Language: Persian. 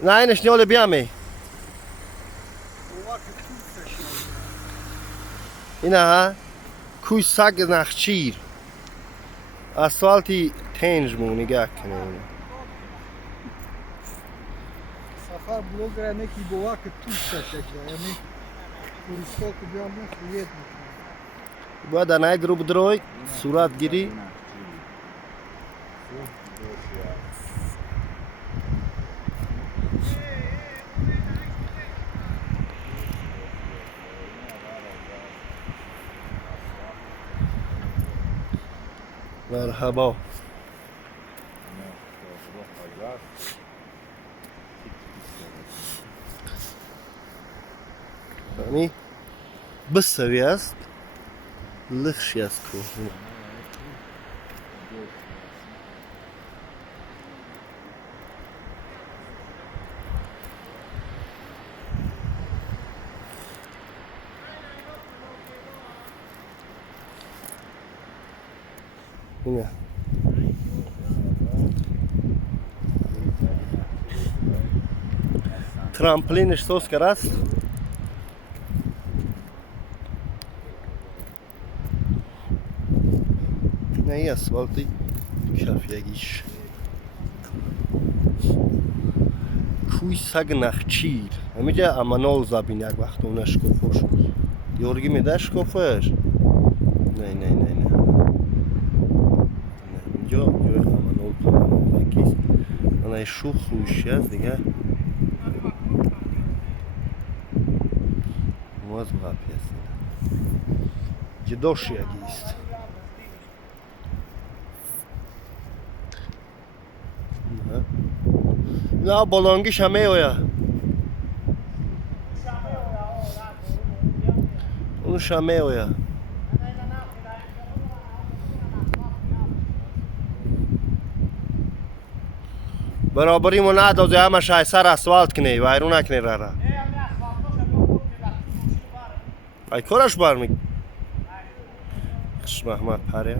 نه اینش نیال بیامی اینه ها کوی سگ نخچیر اسفالتی تنج مو نگاه کنه سفر بلوگر نکی بوا که توش شکل یعنی توریستا که بیان خرید میکنن باید نای درو بدروی صورت گیری مرحبا یعنی بسوی است لخشی است که اینه ترامپلینش توست کرد است نه ای اسفالتی شفیگیش کوی سگ نخچیر همیجا امانال زبین یک وقت اونش کفش یورگی میدهش کفش نه نه نه نه اینجا جای امانال کیست من شوخ خوشی هست دیگه موز بغفی هست جدوش یکیست نه بالانگیش همه اویا اونش همه اویا برابری مو ندازی همه شای سر اسفالت کنی ویرون نکنی را ای کارش برمی خش محمد پره